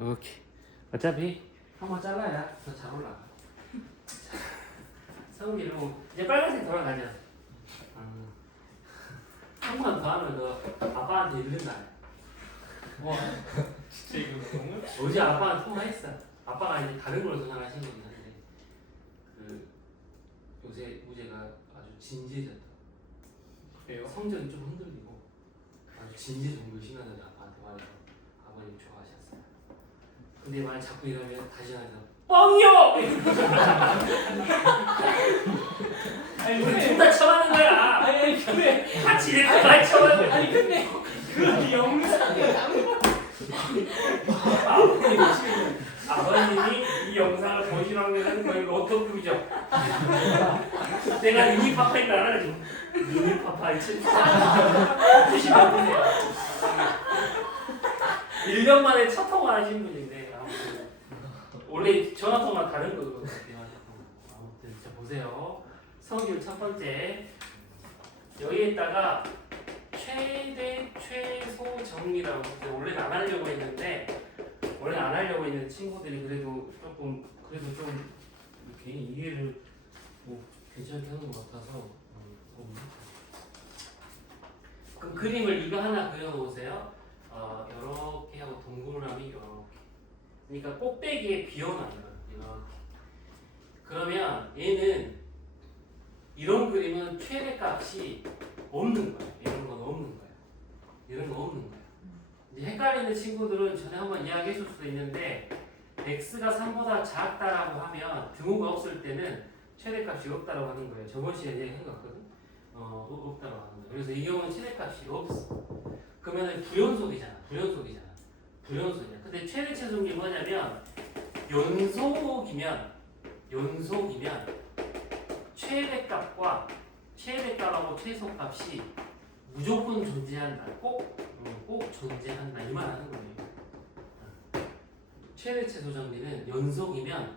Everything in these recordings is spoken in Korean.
오케이. 어차피 한번 잘라야 더 잘 올라가. 성기로 이제 빨간색 돌아가자. 한 번 더 하면 너 아빠한테 이른다. 와 진짜 이거 너무 어제 아빠랑 통화했어. 아빠가 이제 다른 걸로 전화하신 거긴 한데 그 요새 우재가 아주 진지해졌다. 그래요? 성적이 좀 흔들리고 아주 진지 정도 심하다고 아빠한테 말해서 아버님 좋아하셨어요. 근데 만약 자꾸 이러면 다시 하면서 뻥요! 아니 우리 근데 둘다 쳐맞는 거야. 아니 근데 같이 이렇게 많이 쳐맞는 거야. 아니 근데 그 영상에 아버님이 이 영상을 보시는 데는 거의 로또급이죠. 내가 유니파파인 줄 알아야지. 유니파파이 진짜 보시면 보세요. 1년 만에 첫 통화하신 분인데 아무튼 원래 전화통화 다른 거거든요. 아무튼 자 보세요. 성질 첫 번째 여기에다가 최대 최소 정리라고 원래는 안 하려고 했는데 원래 안 하려고 했는 친구들이 그래도 조금 그래도 좀 이렇게 이해를 뭐 괜찮게 하는 것 같아서 그럼 그림을 이거 하나 그려놓으세요. 이렇게 하고 동그라미 이렇게. 그러니까 꼭대기에 비워놔요. 이렇게. 그러면 얘는 이런 그림은 최대값이 없는 거예요. 이런 건 없는 거예요. 이런 건 없는 거예요. 이제 헷갈리는 친구들은 전에 한번 이야기했을 수도 있는데 x가 3보다 작다라고 하면 등호가 없을 때는 최대값이 없다라고 하는 거예요. 저번 시간에 얘기한 거 같거든. 없다라고 하는 거예요. 그래서 이 경우는 최대값이 없어. 그러면 불연속이잖아. 불연속이야. 근데 최대 최소는 뭐냐면 연속이면 최대값하고 최소값이 무조건 존재한다. 꼭 존재한다. 이 말 하는 거예요. 최대 최소 정리는 연속이면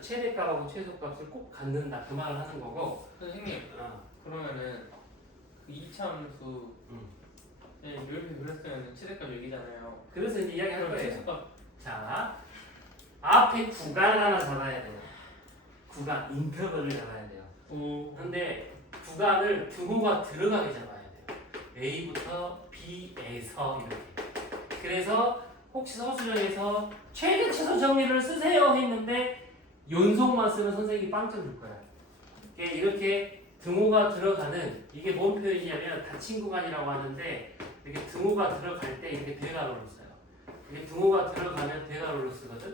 최대값하고 최소값을 꼭 갖는다. 그 말을 하는 거고. 선생님 그러면은 그 이차함수 이렇게 그렸으면 최대값 여기잖아요. 그래서 이제 이야기할 그럼 거예요. 최소값 자, 앞에 구간을 하나 잡아야 돼요. 구간, 인터벌을 잡아야 돼요. 근데 구간을 등호가 들어가게 잡아야 돼요. A부터 B에서 이렇게. 그래서 혹시 서술형에서 최대 최소 정리를 쓰세요 했는데 연속만 쓰면 선생님이 빵점 줄 거야. 이렇게 등호가 들어가는 이게 뭔 표현이냐면 닫힌 구간이라고 하는데 이렇게 등호가 들어갈 때 이렇게 대괄호로 써요. 이렇게 등호가 들어가면 대괄호로 쓰거든.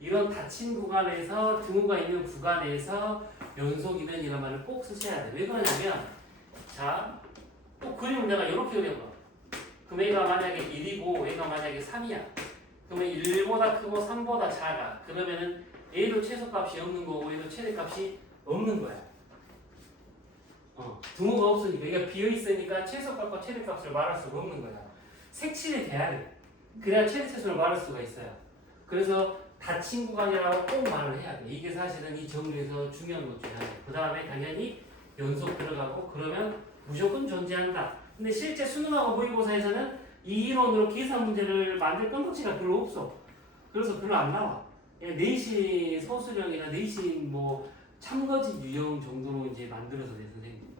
이런 닫힌 구간에서 등호가 있는 구간에서 연속이면 이런 말을 꼭 쓰셔야 돼. 왜 그러냐면 자, 또 그림을 내가 이렇게 그려봐. 그럼 얘가 만약에 1이고 얘가 만약에 3이야. 그러면 1보다 크고 3보다 작아. 그러면은 얘도 최소값이 없는 거고 얘도 최대값이 없는 거야. 등호가 없으니까 얘가 비어있으니까 최소값과 최대값을 말할 수가 없는 거야. 색칠이 돼야 돼. 그래야 최대 최소를 말할 수가 있어요. 그래서 닫힌 구간이라고 꼭 말을 해야 돼. 이게 사실은 이 정리에서 중요한 것 중에 하나예요. 그 다음에 당연히 연속 들어가고 그러면 무조건 존재한다. 근데 실제 수능하고 모의고사에서는 이 이론으로 계산 문제를 만들 건덕지가 별로 없어. 그래서 별로 안 나와. 그냥 내신 서술형이나 내신 뭐 참거짓 유형 정도로 이제 만들어서 내 선생님.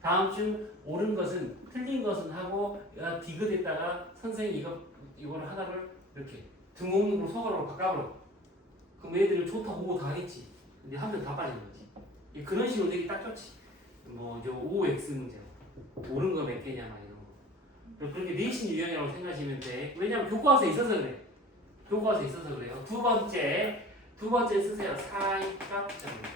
다음 주 옳은 것은 틀린 것은 하고 디귿에다가 선생님이 이거를 하나를 이렇게 등호문으로 서가로 바꿔버려. 그럼 애들이 좋다 보고 다 했지. 근데 하면 다 빠진 거지. 그런 식으로 되게 딱 좋지. 뭐 이제 OX 문제. 옳은 거 몇 개냐 막 이런 거. 그렇게 내신 유형이라고 생각하시면 돼. 왜냐면 교과서에 있어서 그래. 교과서에 있어서 그래요. 두 번째 쓰세요. 사이값 정리.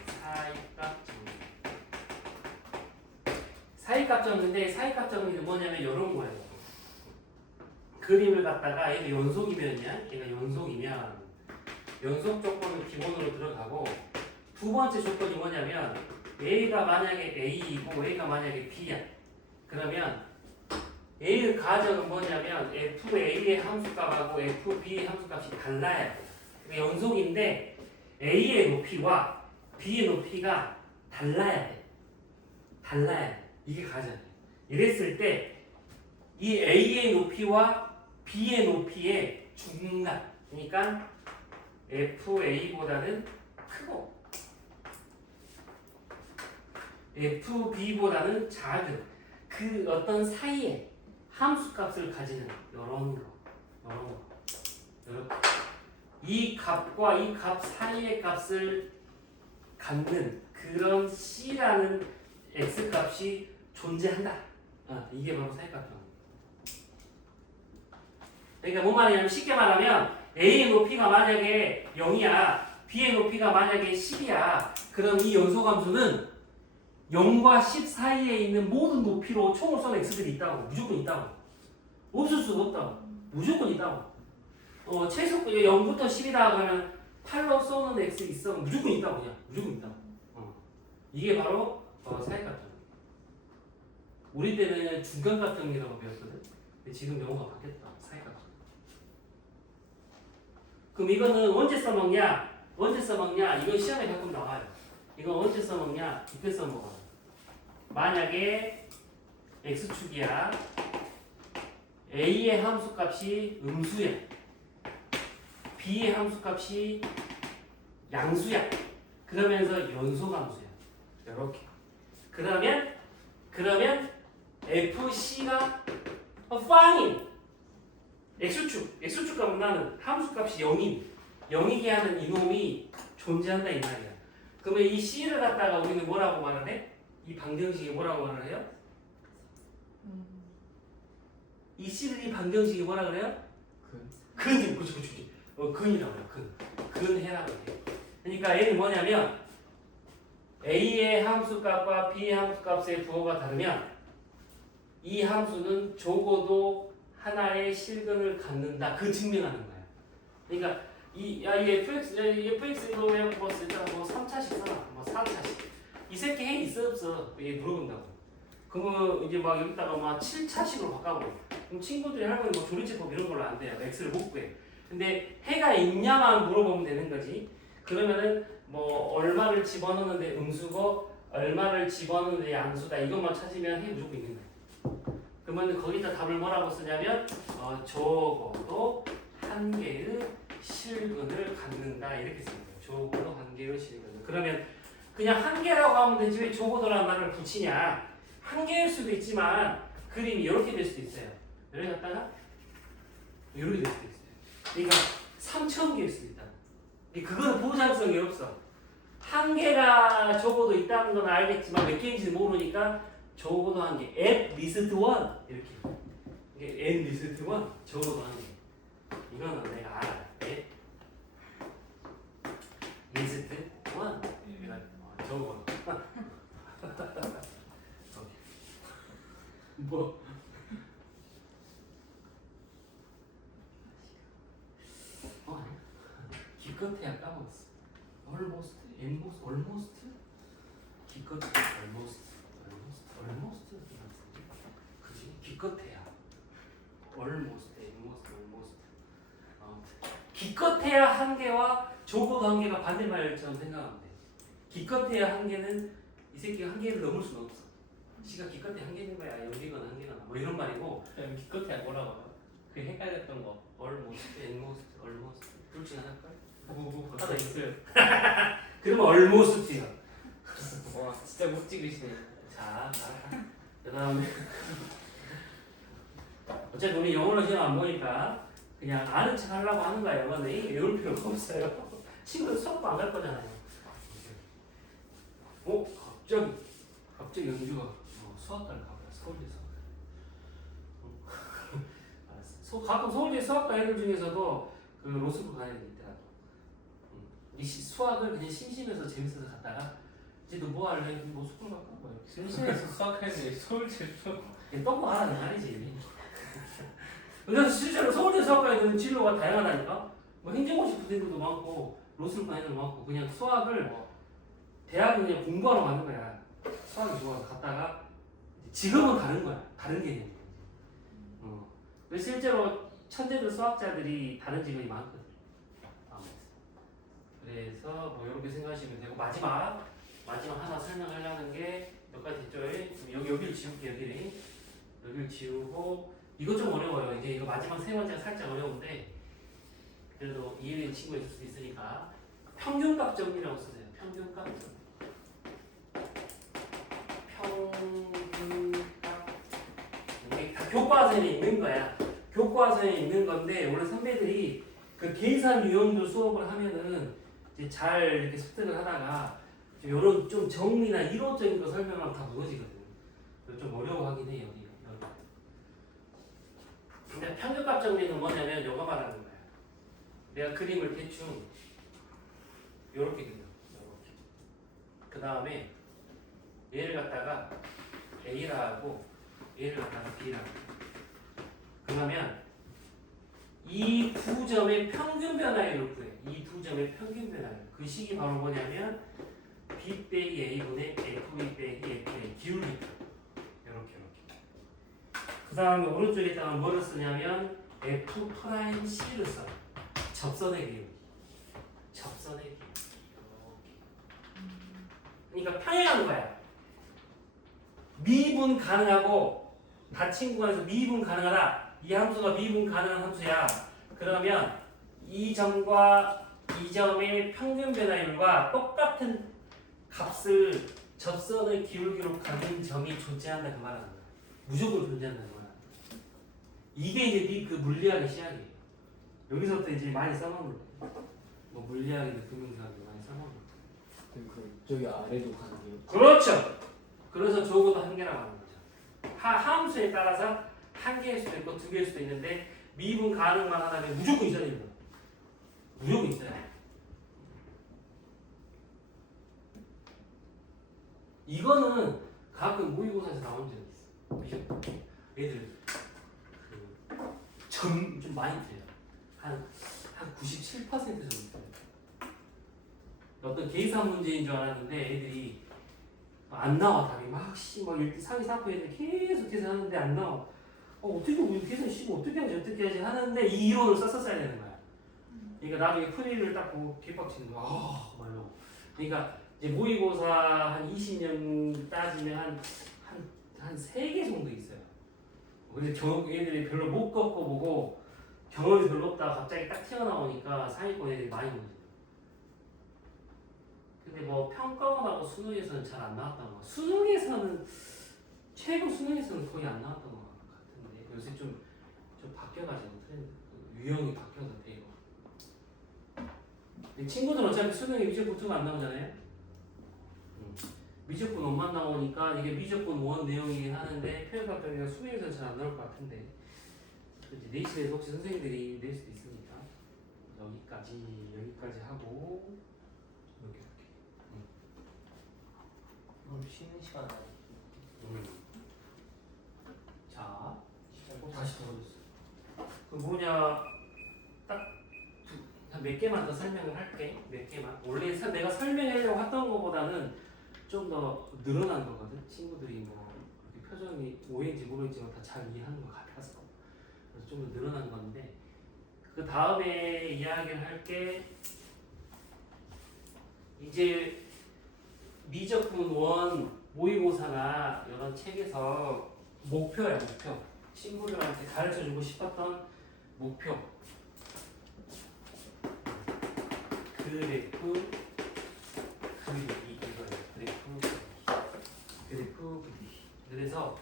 사이값 정리인데 사이값 정리는 뭐냐면 이런 거예요. 그림을 갖다가 얘가 연속이면이야. 얘가 연속 조건은 기본으로 들어가고 두 번째 조건이 뭐냐면 A가 만약에 A이고 A가 만약에 B야. 그러면 A의 가정은 뭐냐면 FA의 함수값하고 FB의 함수값이 달라야 돼. 그러니까 연속인데 A의 높이와 B의 높이가 달라야 돼. 이게 가정이야. 이랬을 때 이 A의 높이와 B의 높이의 중간. 그러니까 FA보다는 크고 FB보다는 작은 그 어떤 사이에 함수값을 가지는 이런 거. 이렇게 이 값과 이 값 사이의 값을 갖는 그런 C라는 X값이 존재한다. 이게 바로 사이값이야. 그러니까 뭔 말이냐면 쉽게 말하면 A의 높이가 만약에 0이야 B의 높이가 만약에 10이야 그럼 이 연소함수는 0과 10 사이에 있는 모든 높이로 총을 쏘는 X들이 있다고. 무조건 있다고. 없을 수가 없다고. 무조건 있다고. 최소 0부터 10이다 그러면 8로 쏘는 X 있어. 무조건 있다고. 그냥 무조건 있다고. 이게 바로 사이값정. 우리 때는 중간값정이라고 배웠거든. 근데 지금 용어가 바뀌었다. 사이값정. 그럼 이거는 언제 써먹냐? 이건 시험에 가끔 나와요. 이건 언제 써먹냐? 이때 써먹어요. 만약에 X축이야. A의 함수값이 음수야. B의 함수값이 양수야. 그러면서 연소함수야. 이렇게. 그러면 FC가 fine. X축 값은 나는 함수값이 0이게 하는 이놈이 존재한다 이 말이야. 그러면 이 C를 갖다가 우리는 뭐라고 말을 해? 이 방정식이 뭐라고 말을 해요? 이 C를 이 방정식이 뭐라 그래요? 그치. 근이라고 해요. 근해라고 해. 그러니까 얘는 뭐냐면 A의 함수값과 B의 함수값의 부호가 다르면 이 함수는 적어도 하나의 실근을 갖는다. 그 증명하는 거야. 그러니까 이 fx 이거 왜 뭐 3차식 써라. 뭐 4차식. 이 새끼 해 있어 없어? 얘 물어본다고. 그러면 이제 막 여기다가 막 7차식으로 바꿔버려. 그럼 친구들이 할머니 뭐 조리제법 이런 걸로 안 돼요. x를 못 구해. 근데 해가 있냐만 물어보면 되는 거지. 그러면은 뭐 얼마를 집어넣는데 음수고 얼마를 집어넣는데 양수다. 이것만 찾으면 해 무조건 있는 거야. 그러면 거기다 답을 뭐라고 쓰냐면 적어도 한 개의 실근을 갖는다 이렇게 쓰는 거예요. 적어도 한 개의 실근을. 그러면 그냥 한 개라고 하면 되지 왜 적어도라는 말을 붙이냐. 한 개일 수도 있지만 그림이 이렇게 될 수도 있어요. 이렇게 갔다가 이렇게 될 수도 있어요. 그러니까 3,000개일 수도 있다. 그거는 보장성이 없어. 한 개가 적어도 있다는 건 알겠지만 몇 개인지는 모르니까 적어도 한 개. at least one 이렇게. 이게 at least one 적어도 한 개. 이거는 내가 알아. at least one. 적어도. 뭐? 기껏해야 까먹었어. almost. 기껏해야 almost. 그지? 기껏해야 almost. 기껏해야 한 개와 적어도 한 개가 반대말처럼 생각하면 돼. 기껏해야 한 개는 이 새끼가 한 개를 넘을 수는 없어. 지가 기껏해 한 개인 거야. 여기거나 한 개거나 뭐 이런 말이고. 기껏해야 뭐라고 해요? 그 헷갈렸던 거. almost. 둘 중에 하나일걸? 하나 있어요. 그러면 almost야. 와 진짜 못 찍으시네. 자, 그 다음에 어차피 우리 영어로 시험 안 보니까 그냥 아는 척 하려고 하는 거야. 영어는 외울 필요가 없어요. 친구들 수업도 안 갈 거잖아요. 갑자기 연주가 수학과를 가봐요. 서울대 수학과. 알았어. 가끔 서울대 수학과 애들 중에서도 그 로스쿨 가는 애들 있더라고. 이 수학을 그냥 심심해서 재밌어서 갔다가 이제 너 뭐 할래? 뭐 스쿨 갈까? 뭐 이렇게. 심심해서 수학하는데 서울대 수학. 똥꼬 하라는 말이지. 그래서 실제로 서울대 수학과에 있는 진로가 다양하다니까. 뭐 행정고시 부대들도 많고 로스쿨 애들도 많고 그냥 수학을 대학은 그냥 공부하러 가는 거야. 수학이 좋아서 갔다가 지금은 다른 거야. 다른 개념이야. 실제로 천재들 수학자들이 다른 직업이 많거든. 그래서 뭐 이렇게 생각하시면 되고 마지막 하나 설명하려는 게 몇 가지 있죠. 여기를 지울게 여기를 지우고 이거 좀 어려워요. 이제 이거 마지막 세 번째가 살짝 어려운데 그래도 이해되는 친구가 있을 수도 있으니까 평균값 정리라고 쓰세요. 평균값 정리. 평균값 이게 다 교과서에 있는 거야. 교과서에 있는 건데 원래 선배들이 그 계산 유형도 수업을 하면은 이제 잘 이렇게 습득을 하다가 이런 좀 정리나 이론적인 거 설명하면 다 무너지거든. 좀 어려워하긴 해요. 여기. 근데 평균값 정리는 뭐냐면 요거 말하는 거야. 내가 그림을 대충 요렇게 그려. 요렇게. 그 다음에 얘를 갖다가 A라 하고 얘를 갖다가 B라 하고. 그러면 이 두 점의 평균 변화율을 구해. 이 두 점의 평균 변화율. 그 식이 바로 뭐냐면 B 빼기 A분의 FB 빼기 FA 기울기. 이렇게. 그 다음에 오른쪽에다가 뭐를 쓰냐면 F 프라임 C를 써. 접선의 기울기. 접선의 기울기. 이렇게. 그러니까 평행하는 거야. 미분 가능하고 닫힌 구간에서 미분 가능하다. 이 함수가 미분 가능한 함수야. 그러면 이 점과 이 점의 평균 변화율과 똑같은 값을 접선의 기울기로 가진 점이 존재한다 그 말하는 거야. 무조건 존재한다는 거야. 이게 이제 그 물리학의 시작이에요. 여기서부터 이제 많이 써먹는 거예요. 뭐 물리학이나 금융사학도 많이 써먹는 거예요. 그 저기 아래도 가능해요. 그렇죠. 그래서 적어도 한계라고 하는 거죠. 함수에 따라서 한 개일 수도 있고 두 개일 수도 있는데 미분 가능만 하다면 무조건 있어야 됩니다. 무조건 있어야 돼. 이거는 가끔 모의고사에서 나온 적이 있어. 애들 좀 많이 틀려. 한 97% 정도 틀려. 어떤 계산 문제인 줄 알았는데 애들이 안 나와 답이 막 상위 4% 애들이 계속 계산하는데 안 나와. 어떻게 우리 계산 쉬고 어떻게 하지 하는데 이 이론을 썼었어야 되는 거야. 그러니까 나중에 풀이를 딱 보고 개빡치는 거야. 말로. 그러니까 이제 모의고사 한 20년 따지면 한 3개 정도 있어요. 근데 애들이 별로 못 겪어보고 경험이 별로 없다가 갑자기 딱 튀어나오니까 상위권 애들이 많이 오죠. 근데 뭐 평가원하고 수능에서는 잘 안 나왔던 거. 최고 수능에서는 거의 안 나왔던 것 같은데 요새 좀 바뀌어가지고 트렌드 유형이 바뀌어서 돼요. 친구들은 어차피 수능에 미적분 2가 안 나오잖아요. 미적분 1만 나오니까 이게 미적분 1 내용이긴 하는데 표현pháp 때문에 수능에서는 잘 안 나올 것 같은데 이제 내신에서 혹시 선생님들이 낼 수도 있으니까 여기까지 하고 이렇게. 오늘 쉬는 시간 아니? 자, 다시 돌아줬어. 그 뭐냐, 딱 몇 개만 더 설명을 할게. 몇 개만. 원래 내가 설명하려고 했던 것보다는 좀 더 늘어난 거거든. 친구들이 뭐 표정이 오해인지 모르겠지만 다 잘 이해하는 것 같아서 그래서 좀 더 늘어난 건데 그 다음에 이야기를 할게. 이제 미적분 1 모의고사나 이런 책에서 목표야, 목표. 친구들한테 가르쳐주고 싶었던 목표. 그래프 그리기 이거예요. 그래프 그리기. 그래서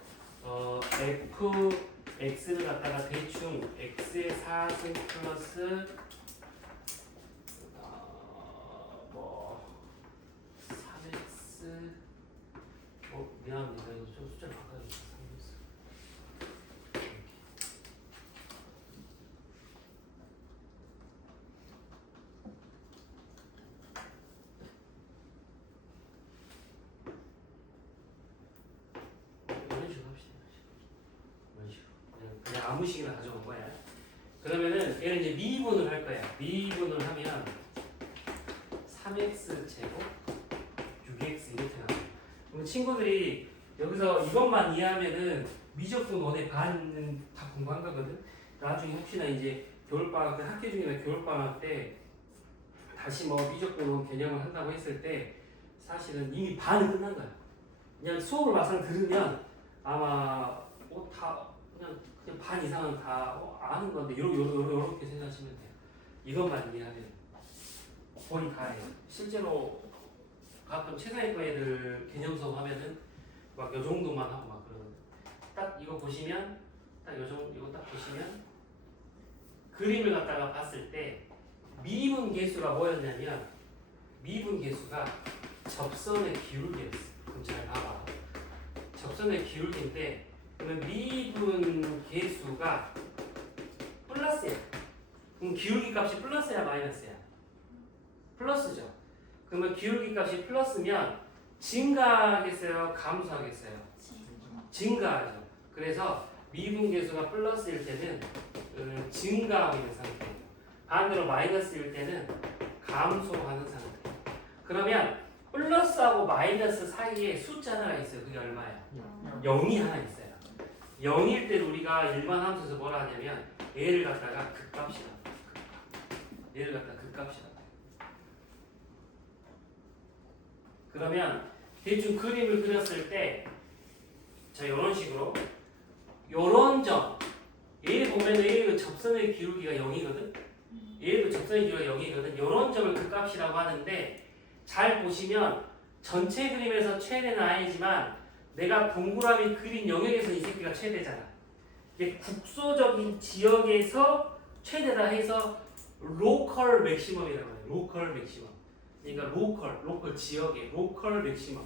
fx를 갖다가 대충 x의 4승 플러스 뭐 3x 미안합니다. 이거 좀 숫자를 바꿔주세요. 3x 이런 식으로 합시다. 이런 식으로 그냥 아무 식이나 가져온 거야. 그러면은 얘는 이제 미분을 할 거야. 미분을 하면 3x 제곱 6x 이렇게 나와요. 그럼 친구들이 여기서 이것만 이해하면은 미적분 1의 반은 다 공부한 거거든. 나중에 혹시나 이제 겨울방학 때 학기 중이나 겨울방학 때 다시 뭐 미적분 1 개념을 한다고 했을 때 사실은 이미 반은 끝난 거야. 그냥 수업을 막상 들으면 아마 다 그냥 반 이상은 다 아는 건데 요렇게 생각하시면 돼요. 이것만 이해하면 거의 다예요. 실제로 가끔 최상위권 애들 개념 수업 하면은 막 요 정도만 하고 막 그러는. 딱 이거 보시면 딱 요 정도 이거 딱 보시면 그림을 갖다가 봤을 때 미분 계수가 뭐였냐면 미분 계수가 접선의 기울기였어. 그럼 잘 봐봐. 접선의 기울기인데 그러면 미분 계수가 플러스야. 그럼 기울기 값이 플러스야 마이너스야? 플러스죠. 그러면 기울기 값이 플러스면 증가하겠어요? 감소하겠어요? 증가하죠. 그래서 미분 계수가 플러스일 때는 증가하고 있는 상태예요. 반대로 마이너스일 때는 감소하는 상태. 그러면 플러스하고 마이너스 사이에 숫자 하나가 있어요. 그게 얼마야? 0이 하나 있어요. 0일 때 우리가 일반 함수에서 뭐라 하냐면 얘를 갖다가 극값이라. 얘를 갖다가 극값이라. 그러면 대충 그림을 그렸을 때 자 이런 식으로 요런 점 얘를 보면은 얘의 접선의 기울기가 0이거든. 얘도 접선의 기울기가 0이거든. 요런 점을 극값이라고 하는데 잘 보시면 전체 그림에서 최대는 아니지만 내가 동그라미 그린 영역에서 이 새끼가 최대잖아. 이게 국소적인 지역에서 최대다 해서 로컬 맥시멈이라고 해요. 로컬 맥시멈. 그러니까 로컬 지역의 로컬 맥시멈.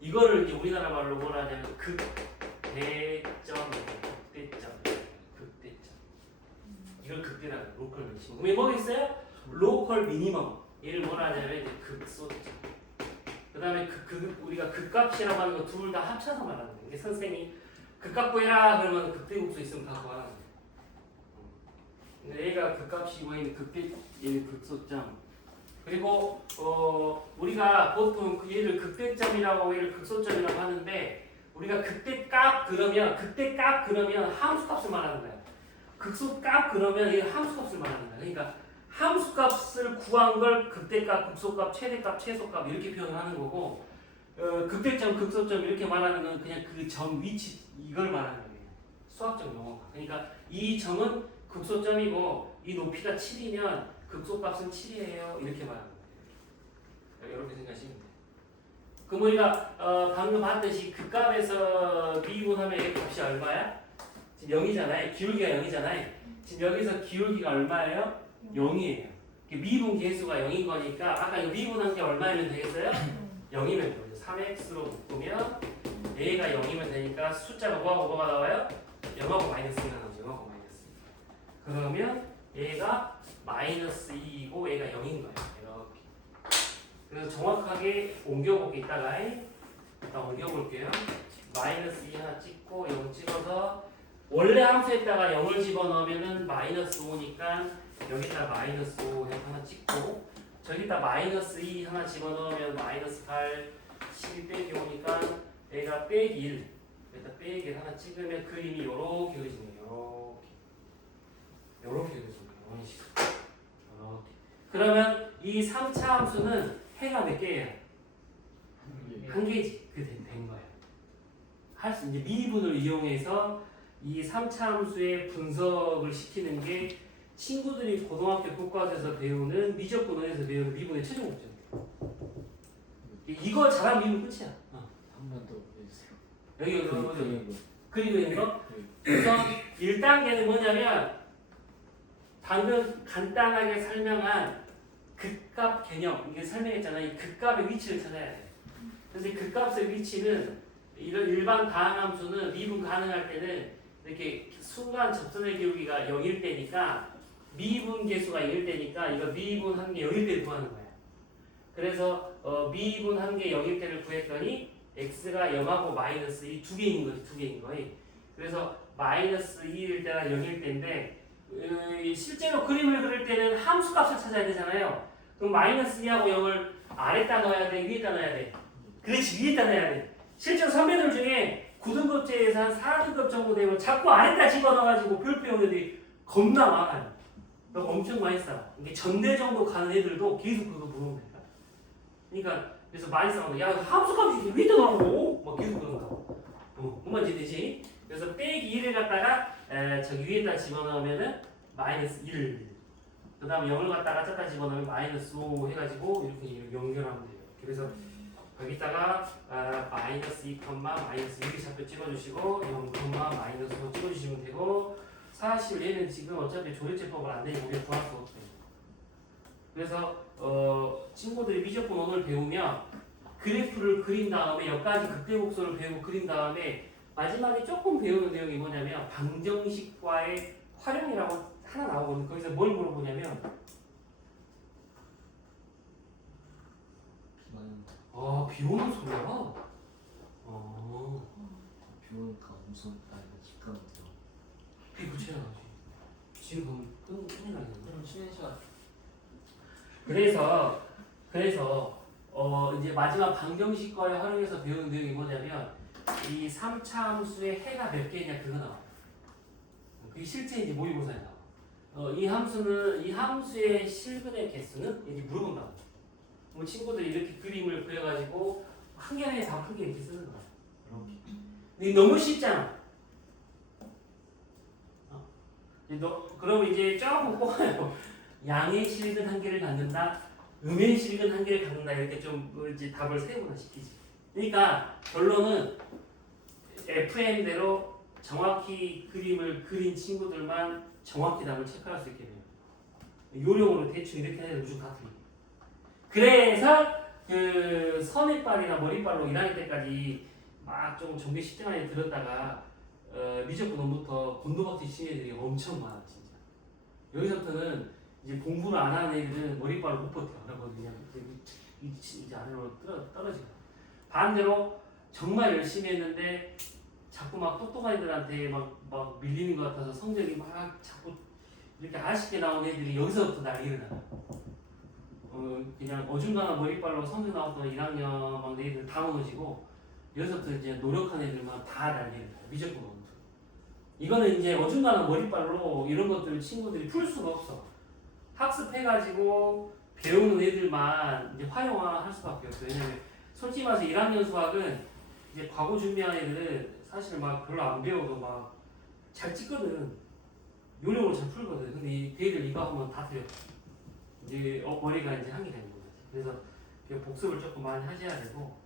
이거를 이제 우리나라 말로 뭐라 하냐면 극대점. 이걸 극대라고 해요. 로컬 맥시멈. 그럼 뭐가 있어요? 로컬 미니멈. 얘를 뭐라 하냐면 이제 극소점. 그 다음에 우리가 극값이라고 하는 거 둘 다 합쳐서 말하는 거예요. 이게 선생님이 극값 구해라 그러면 극대국수 있으면 갖고 와라. 근데 얘가 극값이고 얘는 얘는 극소점. 그리고 우리가 보통 얘를 극대점이라고 얘를 극소점이라고 하는데 우리가 극대값 그러면 함수값을 말하는 거야. 극소값 그러면 얘 함수값을 말하는 거야. 그러니까 함수값을 구한 걸 극대값, 극소값, 최대값, 최소값 이렇게 표현을 하는 거고 극대점, 극소점 이렇게 말하는 건 그냥 그 점 위치 이걸 말하는 거예요. 수학적 용어가. 그러니까 이 점은 극소점이고 이 높이가 7이면 극소값은 7이에요. 이렇게 말하는 거예요. 이렇게 생각하시면 돼요. 그럼 우리가 방금 봤듯이 극값에서 미분하면 얘 값이 얼마야? 지금 0이잖아요. 기울기가 0이잖아요. 지금 여기서 기울기가 얼마예요? 0이에요. 미분 계수가 0인 거니까 아까 이 미분한 게 얼마면 되겠어요? 0이면 되죠. 3x로 묶으면 a가 0이면 되니까 숫자가 뭐가 나와요? 0하고 마이너스가 나오죠. 0하고 마이너스. 그러면 얘가 마이너스 2이고 얘가 0인 거예요. 이렇게. 그래서 정확하게 옮겨볼게 이따가 일단 옮겨볼게요. 마이너스 2 하나 찍고 0 찍어서 원래 함수에다가 0을 집어넣으면은 마이너스 5니까 여기다 마이너스 5 하나 찍고 저기다 마이너스 2 하나 집어넣으면 마이너스 8 11 빼기 5니까 얘가 빼기 1 여기다 빼기 1 하나 찍으면 그림이 요렇게 그려지네요. 요렇게 그려집니다. 이런 식으로 요렇게. 그러면 이 3차 함수는 해가 몇 개예요? 한 개지. 그 된 거예요. 할 수 이제 미분을 이용해서 이 3차 함수의 분석을 시키는 게 친구들이 고등학교 교과서에서 배우는 미적분원에서 배우는 미분의 최종 목적. 이거 잘하면 미분 끝이야. 한 번 더 해주세요. 여기 그리고 그리고 있는 거. 그래서 1단계는 뭐냐면 방금 간단하게 설명한 극값 개념 이게 설명했잖아요. 이 극값의 위치를 찾아야 돼. 그래서 이 극값의 위치는 이런 일반 다항함수는 미분 가능할 때는 이렇게 순간 접선의 기울기가 0일 때니까 미분 계수가 0일 때니까 이거 미분 한 개 0일 때 구하는 거야. 그래서 미분 한 개 0일 때를 구했더니 x가 0하고 마이너스 2 두 개인 거지. 두 개인 거예요. 그래서 마이너스 2일 때나 0일 때인데 실제로 그림을 그릴 때는 함수 값을 찾아야 되잖아요. 그럼 마이너스 2하고 0을 아래다 넣어야 돼? 위에다 넣어야 돼? 그렇지, 위에다 넣어야 돼. 실제로 선배들 중에 9등급제에서 한 4등급 정도 되면 자꾸 아래다 집어넣어가지고 별표 형들이 겁나 많아요. 너 엄청 많이 싸. 이게 전대 정도 가는 애들도 계속 그거 물어보는 거야. 그러니까 그래서 많이 싸우는 야 함수값이 위에다 넣으라고 막 계속 그런다고. 뭔 말인지 되지? 그래서 빼기 1을 갖다가 저기 위에다 집어넣으면은 마이너스 1. 그 다음 0을 갖다가 짝다 집어넣으면 마이너스 5 해가지고 이렇게 연결하면 돼요. 그래서 여기다가 마이너스 2, 마이너스 1이 좌표 찍어주시고 0, 마이너스 5 찍어주시면 되고 사실 얘는 지금 어차피 조립제법을 안 되니 우리가 구할 수 없어요. 그래서 친구들이 미적분 오늘 배우면 그래프를 그린 다음에 여기까지 극대곡선을 배우고 그린 다음에 마지막에 조금 배우는 내용이 뭐냐면 방정식과의 활용이라고 하나 나오거든요. 거기서 뭘 물어보냐면 비 오는 소리야? 비 오니까 무슨 직감이 들어. 비 그치야 나지. 지금 큰일 나겠네. 그럼 쉬는 시간. 그래서 이제 마지막 방정식과의 활용해서 배우는 내용이 뭐냐면 이 3차 함수의 해가 몇 개냐 그거 나와. 그게 실제 이제 모의고사에 나와. 이 함수의 실근의 개수는 이제 물어본다고. 그럼 친구들이 이렇게 그림을 그려가지고 한 개에 답 한 개 이렇게 쓰는 거야. 이렇게. 근데 너무 쉽잖아. 그럼 이제 조금 꼬아요. 양의 실근 한 개를 갖는다, 음의 실근 한 개를 갖는다 이렇게 좀 이제 답을 세분화 시키지. 그러니까 결론은 FM대로 정확히 그림을 그린 친구들만 정확히 답을 체크할 수 있게 돼요. 요령으로 대충 이렇게 해야 무조건 다 틀려. 그래서 그 선입발이나 머리발로 1학년 때까지 막 좀 정비 10등 안에 들었다가 미적분 논부터 곤두박질 치는 애들이 엄청 많아 진짜. 여기서부터는 이제 공부를 안 하는 애들은 머리발로 못 버텨. 그냥 이제 아래로 떨어지고. 반대로 정말 열심히 했는데 자꾸 막 똑똑한 애들한테 막 밀리는 것 같아서 성적이 막 자꾸 이렇게 아쉽게 나온 애들이 여기서부터 난리가 나. 그냥 어중간한 머리발로 성적 나왔던 1학년 막 애들 다 무너지고 여기서부터 이제 노력한 애들만 다 난리가 나. 미적분 원투. 이거는 이제 어중간한 머리발로 이런 것들을 친구들이 풀 수가 없어. 학습해가지고 배우는 애들만 이제 활용할 수밖에 없어요. 왜냐면 솔직히 말해서 1학년 수학은 이제 과거 준비한 애들은 사실 막 별로 안 배워도 막 잘 찍거든. 요령으로 잘 풀거든. 근데 걔들 이거 하면 다 틀려. 이제 머리가 이제 한계가 있는 거지. 그래서 복습을 조금 많이 하셔야 되고,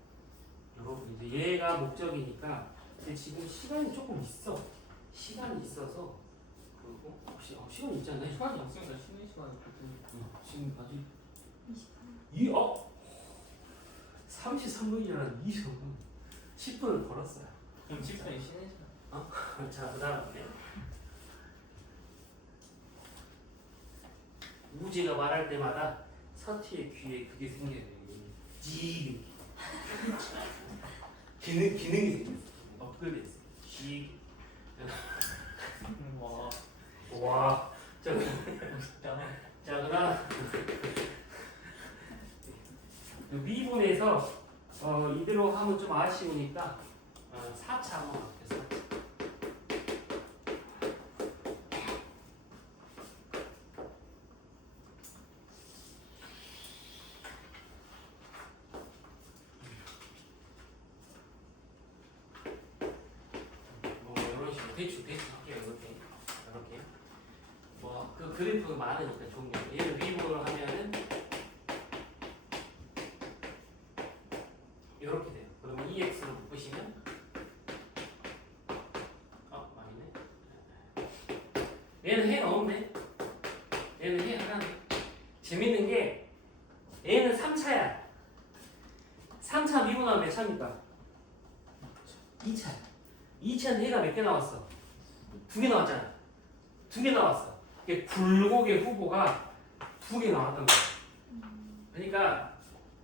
여러분 이제 얘가 목적이니까 근데 지금 시간이 조금 있어. 시간이 있어서 그리고 혹시 시간 있잖아요. 시간이 없으니까 쉬는 시간. 지금 아직 33분이라는 20분 10분을 걸었어요. 그럼 10분이 쉬는 시간. 자, 그 다음에 우지가 말할 때마다 서티의 귀에 그게 생겨요. 지 기능이 생겼어. 업그레이드했어. 지. 와. 자, 그다음 미분에서 이대로 하면 좀 아쉬우니까 4차 한번 할게요. 이런 식으로 대충 할게요. 이렇게. 그 그래프가 많으니까 종류. 얘를 미분으로 하면은 이렇게 돼요. 그러면 EX로 묶으시면 아니네. 얘는 해 넣었네. 얘는 해 하나네. 재밌는 게 얘는 3차야. 3차 미분하면 몇 차입니까? 2차. 2차는 해가 몇 개 나왔어? 2개 나왔잖아. 2개 나왔어. 이게 굴곡의 후보가 2개 나왔던 거야. 그러니까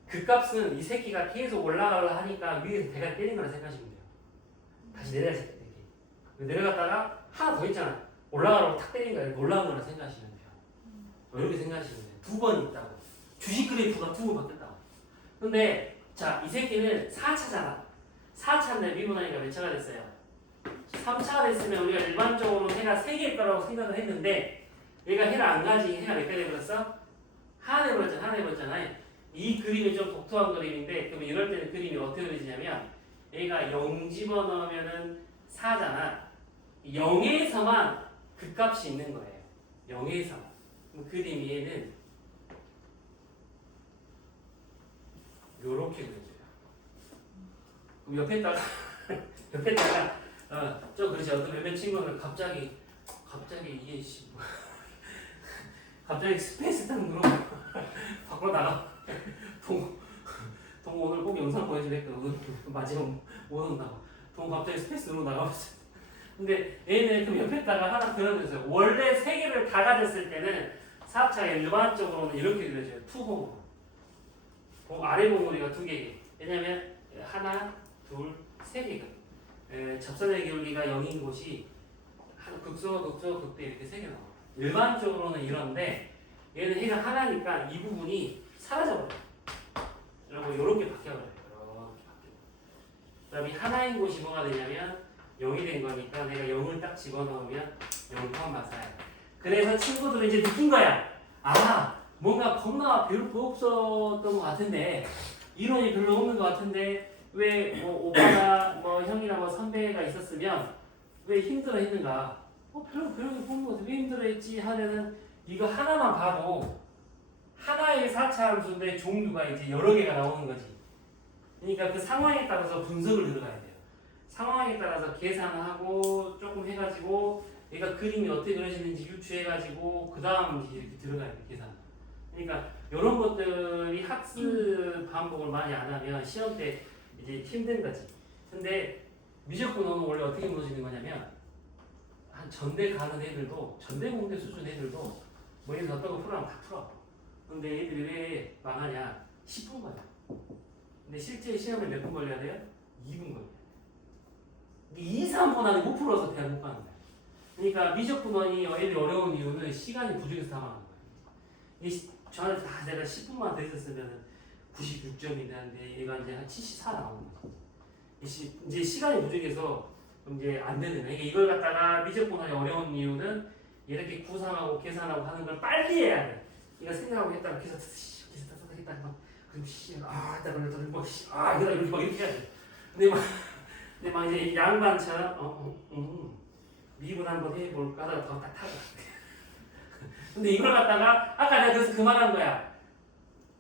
그 값은 이 새끼가 계속 올라가려 하니까 위에서 대가 때린 거라 생각하시면 돼요. 다시 내려야지 때. 내려갔다가 하나 더 있잖아. 올라가라고 탁 때린 거야. 올라간 거라 생각하시면 돼요. 이렇게 생각하시면 돼요. 2번 있다고. 주식 그래프가 2번 바뀌었다고. 근데 자, 이 새끼는 4차잖아. 4차인데 미분하니까 몇 차가 됐어요? 3차가 됐으면 우리가 일반적으로 해가 3개일 거라고 생각을 했는데 얘가 해를 안 가지 해가 몇 개 돼버렸어? 하나 돼버렸잖아요. 이 그림이 좀 독특한 그림인데 그러면 이럴 때는 그림이 어떻게 그려지냐면 얘가 0 집어넣으면은 4잖아. 0에서만 극값이 있는 거예요. 0에서. 그림 위에는 요렇게 그려줘요. 그럼 옆에다가 좀 그러지. 어떤 몇몇 친구는 갑자기 이게 갑자기 스페이스 딱 누르고 밖으로 나가. 동 오늘 꼭 영상 보여주겠다. 오늘 마지막 못 온다고. 동 갑자기 스페이스 누르고 나가봤어요. 근데 얘는 그럼 옆에다가 하나 그려주세요. 원래 세 개를 다 가졌을 때는 사업장의 일반적으로는 이렇게 그려져요. 투봉. 아래 봉우리가 두 개. 왜냐면 하나, 둘, 세 개가. 접선의 기울기가 0인 곳이 극소, 극대 이렇게 세 개 나와요. 일반적으로는 이런데 얘는 해가 하나니까 이 부분이 사라져버려요. 여러분 이렇게 바뀌어버려요. 이렇게 바뀌어요. 그다음에 하나인 곳이 뭐가 되냐면 0이 된 거니까 내가 0을 딱 집어넣으면 0,4. 그래서 친구들은 이제 느낀 거야. 아, 뭔가 겁나 별로 없었던 것 같은데 이론이 별로 없는 것 같은데 왜 뭐 오빠나 뭐 형이나 뭐 선배가 있었으면 왜 힘들어했는가? 별로 보는 것 같아. 왜 힘들어했지 하면은 이거 하나만 봐도 하나의 4차 함수인데 종류가 이제 여러 개가 나오는 거지. 그러니까 그 상황에 따라서 분석을 들어가야 돼요. 상황에 따라서 계산하고 조금 해가지고 얘가 그림이 어떻게 그려지는지 유추해가지고 그 다음 이렇게 들어가야 돼 계산. 그러니까 이런 것들이 학습 반복을 많이 안 하면 시험 때 이제 힘든 거지. 근데 미적분은 원래 어떻게 무너지는 거냐면 한 전대 가는 애들도 전대 공대 수준 애들도 뭐 예를 들어 어떤 거 풀어하면 다 풀어. 근데 애들이 왜 망하냐? 10분 걸려. 근데 실제 시험에 몇 분 걸려야 돼요? 2분 걸려. 2, 3분 안에 못 풀어서 대학 못 가는 거야. 그러니까 미적분원이 애들이 어려운 이유는 시간이 부족해서 다 망하는 거야. 저는 다 내가 10분만 더 있었으면 96점이 되는데 얘가 이제 한 74 나오는 거지. 이제 시간이 부족해서 이제 안 되는 거야. 그러니까 이걸 갖다가 미적분원이 어려운 이유는 이렇게 구상하고 계산하고 하는 걸 빨리 해야 돼. 그러니까 생각하고 했다가 계산 했다가 그리고 이렇게 막 이렇게 해야 돼. 근데 막 이제 양반처럼 미분 한번 해볼까 하다가 더 딱 타고. 근데 이걸 갖다가 아까 내가 그래서 그 말한 거야.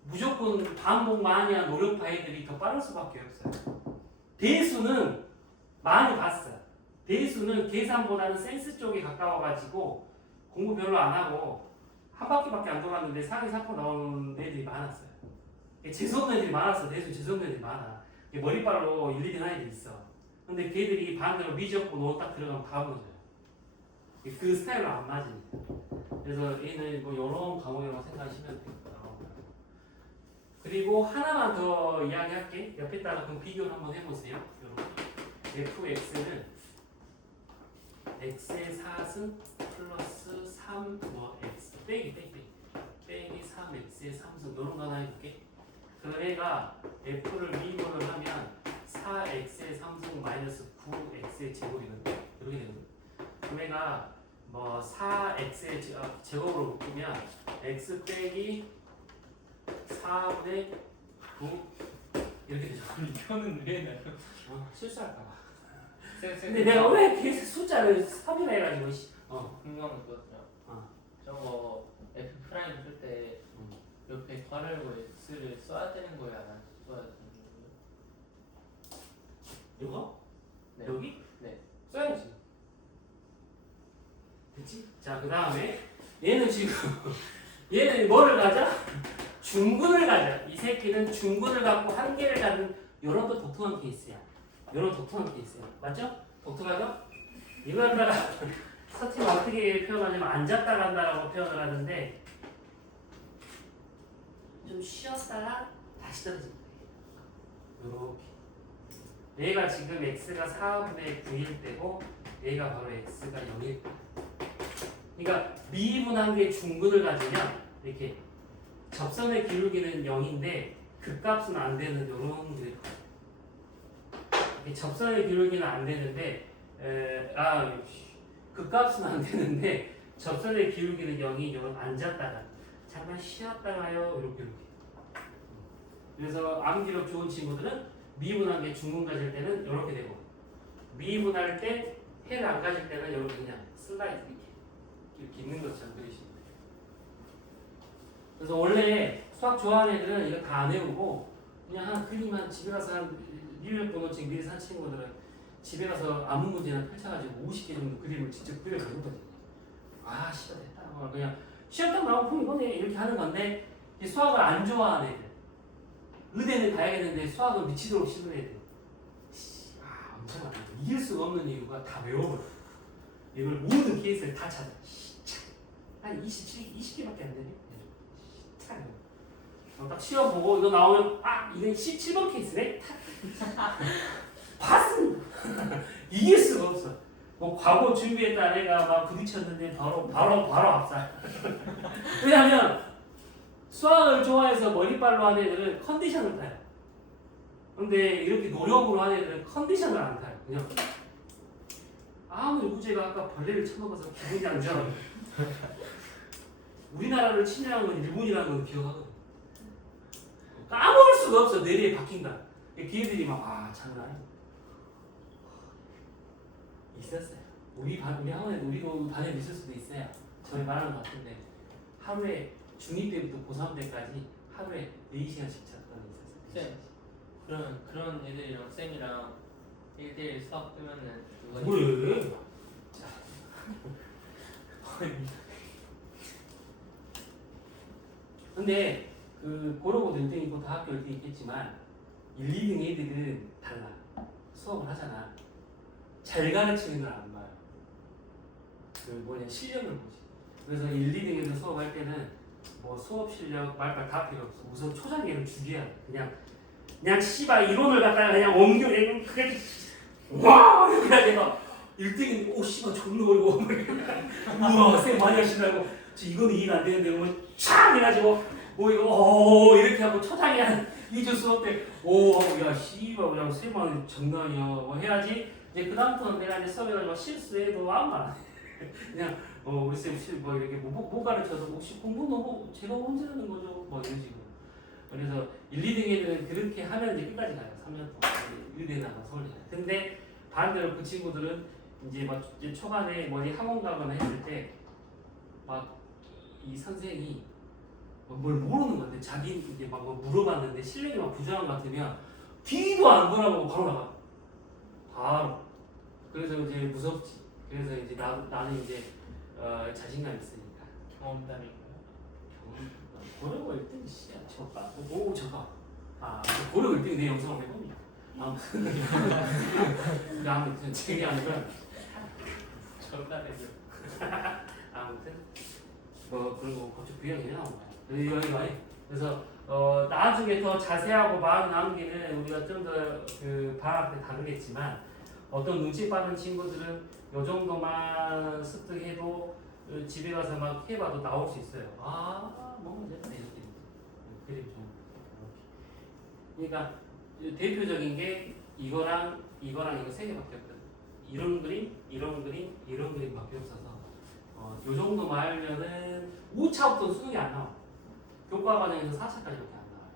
무조건 반복 많이 한 노력파 애들이 더 빠를 수밖에 없어요. 대수는 많이 봤어요. 대수는 계산보다는 센스 쪽에 가까워가지고 공부 별로 안 하고 한 바퀴밖에 안 돌았는데 상위 4% 나오는 애들이 많았어요. 재수없는 애들이 많았어. 대수 재수없는 애들이 많아. 머리빨로 일일이 하는 애들이 있어. 근데 걔들이 반대로 미적고 노 딱 들어가면 다 무너져요. 그 스타일로 안 맞으니까. 그래서 얘는 뭐 이런 과목이라고 생각하시면 되겠다. 그리고 하나만 더 이야기할게. 옆에다가 그럼 비교를 한번 해보세요. fx는 x의 4승 플러스 3 뭐 x 빼기 3x의 3승 이런 거 하나 해볼게. 그 애가 f를 미분을 하면 4x의 3승 마이너스 9x의 제곱이거든. 이렇게 되거든. 그 애가 뭐 4x의 제곱으로 묶으면 x 빼기 4분의 9 이렇게 되죠. 이거는 왜 나요? 실수할까봐. 근데 내가 왜 계속 숫자를 3이나 해가지고 궁금한 거 있거든요. 저거 F 프라임 쓸 때 옆에 괄호열고 X를 써야 되는 거예요? 안 써야 되는 거예요? 이거? 네. 여기? 네. 써야지. 그치? 자, 그 다음에 얘는 지금 얘는 뭐를 가져? 중근을 가져. 이 새끼는 중근을 갖고 한 개를 가진 이런 또 독특한 케이스야. 이런 독특한 케이스야. 맞죠? 독특하죠? 이거 갖다가 서칭 어떻게 표현하냐면 앉았다 간다라고 표현을 하는데 좀 쉬었다가 다시 떨어진다. 이렇게. 얘가 지금 x가 4분의 9일 때고 얘가 바로 x가 0일 거야. 그러니까 미분한 게 중근을 가지면 이렇게 접선의 기울기는 0인데 극값은 안 되는 이런 그래프. 접선의 기울기는 안 되는데 극값은 안 되는데 접선의 기울기는 0이 이런 앉았다가 잠깐 쉬었다가요 이렇게. 그래서 암기력 좋은 친구들은 미분한 게 중근 가질 때는 이렇게 되고 미분할 때 해를 안 가질 때는 여러분 그냥 슬라이드 이렇게 있는 것처럼 그리시면 돼요. 그래서 원래 수학 좋아하는 애들은 이거 다 안 외우고 그냥 한 그림만 집에 가서 한入力번호책 미리 산 친구들은 집에 가서 아무 문제나 펼쳐가지고 50개 정도 그림을 직접 그려가는 거지. 아 시간 됐다. 그냥 시험 딱 나오면 이거네 이렇게 하는 건데 이 수학을 안 좋아하는 애들 의대는 가야겠는데 수학을 미치도록 싫은 애들 아 엄청 많아. 이길 수가 없는 이유가 다 외워버려. 이걸 모든 케이스를 다 찾아. 한 20개밖에 안 되네. 참. 딱 시험 보고 이거 나오면 아 이건 17번 케이스네. 봤습니다. 이길 수가 없어. 뭐 과거 준비했다 내가 막 부딪혔는데 바로 압살. 왜냐하면 수학을 좋아해서 머리빨로 하는 애들은 컨디션을 타요. 근데 이렇게 노력으로 하는 애들은 컨디션을 안 타요. 그냥 아무리 우재가 아까 벌레를 쳐먹어서 기분이 안 좋아. 우리나라를 침략한 건 일본이라는 건 기억하거든. 까먹을 수가 없어. 뇌리에 박힌다. 걔들이 막 장난 아니야. 있었어요. 우리 학원에도 우리도 반에도 있을 수도 있어요. 전에 말하는 것 같은데 하루에 중2 때부터 고3 때까지 하루에 4시간씩 잤던 애 있었어요. 쌤 그런 애들이랑 쌤이랑 1대1 수학 뜨면은 뭐래? 자. 근데 그 고르고도 1등 있고 다 학교 1등 있겠지만 1, 2등 애들은 달라. 수업을 하잖아. 잘 가르치는 걸 안 봐요. 그 실력을 보지. 그래서 1, 2등에서 수업할 때는 뭐 수업 실력 말빨 다 필요 없어. 우선 초장애를 죽여야 돼. 그냥 씨발 이론을 갖다가 그냥 옮겨 그게 와 이렇게 해야 돼서 1등인데 오 씨발 존나 어려워. 우와 쌤 많이 하신다고. 저 이거는 이해가 안 되는데 뭐촥 해가지고 뭐 이거 이렇게 하고 초장애 한 2주 수업 때 야 씨발 그냥 쌤만 장난이야 뭐 해야지. 이제 그 다음부터는 내가 이제 수업해가지고 실수해도 아무 말 안 해. 그냥 우리 쌤 뭐 이렇게 못 가르쳐서 혹시 공부 너무 제가 언제 하는 거죠? 뭐 이런 식으로. 그래서 1, 2등 애들은 그렇게 하면 이제 끝까지 가요. 3년 동안 의대 나가 서울대. 근데 반대로 그 친구들은 이제 막 이제 초반에 뭐 학원 가거나 했을 때 막 이 선생이 뭘 모르는 것 같아. 자기 이제 막 물어봤는데 실력이 막 부족한 것 같으면 뒤도 안 돌아보고 바로 나가. 바로. 그래서 이제 무섭지. 그래서 이제 나는 이제 자신감 있으니까. 경험담인가요? 고려가 1등 씨야. 저가. 저가. 고려가 1등이 내 영상을 왜 봅니까? 아무튼 제게 아니라 전달해줘. 아무튼 뭐 그런 거 고추 비용이 나온 거야. 그래서 나중에 더 자세하고 마음 나누기는 우리가 좀 더 그 방학 때 다루겠지만 어떤 눈치 빠른 친구들은 요 정도만 습득해도 집에 가서 막 해봐도 나올 수 있어요. 뭔가 됐다 이렇게 그림 좀. 그러니까 대표적인 게 이거랑 이거 세 개밖에 없거든. 이런 그림밖에 없어서 요 정도만 알면은 5차부터 수능이 안 나와. 교과 과정에서 4차까지밖에 안 나와요.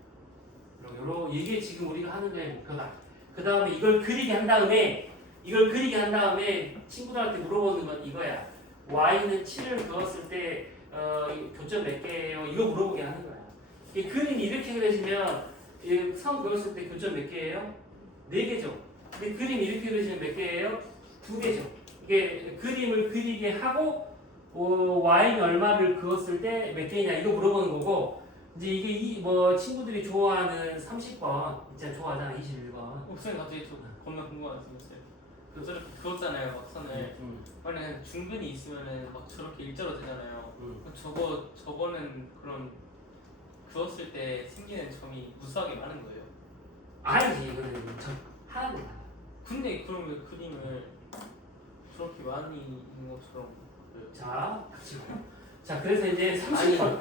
그리고 이게 지금 우리가 하는 거의 목표다. 그 다음에 이걸 그리게 한 다음에 친구들한테 물어보는 건 이거야. y는 7을 그었을 때 교점 몇 개예요? 이거 물어보게 하는 거야. 이 그림이 이렇게 그려지면 선 그었을 때 교점 몇 개예요? 4개죠. 근데 그림이 이렇게 그려지면 몇 개예요? 2개죠. 이게 그림을 그리게 하고 y는 얼마를 그었을 때 몇 개냐 이거 물어보는 거고 이제 이게 뭐 친구들이 좋아하는 30번 진짜 좋아하잖아 21번. 목사님 갑자기 좀 겁나 궁금한 게 있어요. 저렇게 그었잖아요, 막 선을. 만약에 중근이 있으면은 막 저렇게 일자로 되잖아요. 저거는 그런 그었을 때 생기는 점이 무수하게 많은 거예요. 아니지 이거는 하나도 많아. 근데 그럼 왜 그림을 저렇게 많이 있는 것처럼 자 그래서 이제 30번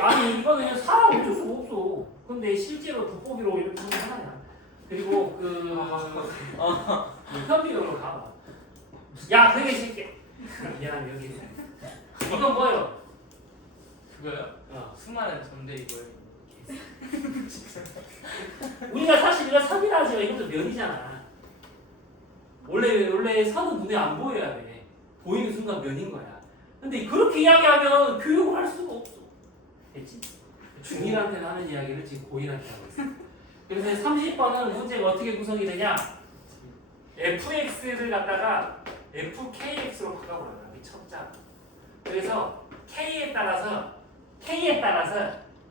아니 이거는 사람 어쩔 수가 없어. 근데 실제로 돋보기로 이렇게 하는 게 하나야. 그리고 현미경으로 가봐. 야 그게 새끼. 미안 여기 있어. 이건 뭐예요? 그거요? 수많은 점들이 뭐예요? 우리가 사실 이거 선이라 하지만 이것도 면이잖아. 원래 선은 눈에 안 보여야 돼. 보이는 순간 면인 거야. 근데 그렇게 이야기하면 교육을 할 수가 없어. 됐지? 중1한테는 하는 이야기를 지금 고1한테 하고 있어. 그래서 30번은 문제가 어떻게 구성이 되냐? fx를 갖다가 fkx로 바꿔버려요. 미쳤자. 그래서 k에 따라서